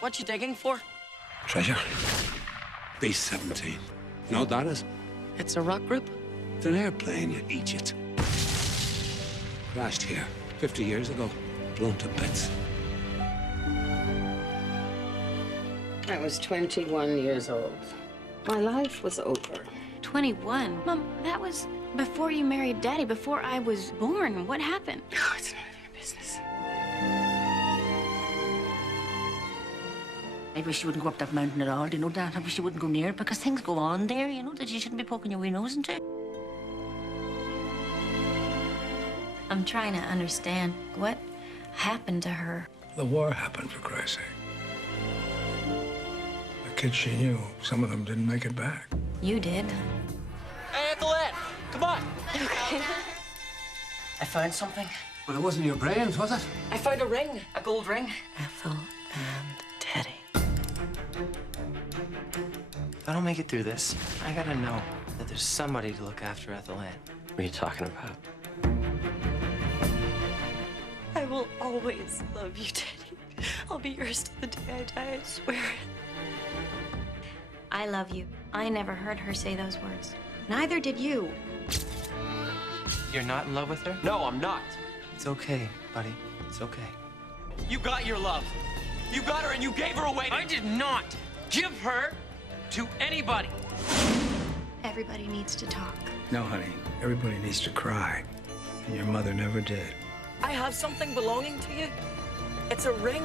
What you digging for? Treasure. B-17. No, that is. It's a rock group? It's an airplane, you idiot. Crashed here 50 years ago. Blown to bits. I was 21 years old. My life was over. 21? Mom, that was before you married Daddy, before I was born. What happened? Oh, it's none of your business. I wish you wouldn't go up that mountain at all, do you know, Dad? I wish you wouldn't go near it because things go on there, you know, that you shouldn't be poking your wee nose into. I'm trying to understand what happened to her. The war happened, for Christ's sake. The kids she knew, some of them didn't make it back. You did. Hey, Ethelette, come on. Okay. I found something. Well, it wasn't your brains, was it? I found a ring. A gold ring. Ethel and Teddy. If I don't make it through this, I gotta know that there's somebody to look after Ethel Ann. What are you talking about? I will always love you, Teddy. I'll be yours till the day I die, I swear it. I love you. I never heard her say those words. Neither did you. You're not in love with her? No, I'm not. It's okay, buddy. It's okay. You got your love. You got her and you gave her away. I did not give her to anybody. Everybody needs to talk. No, honey, everybody needs to cry. And your mother never did. I have something belonging to you. It's a ring.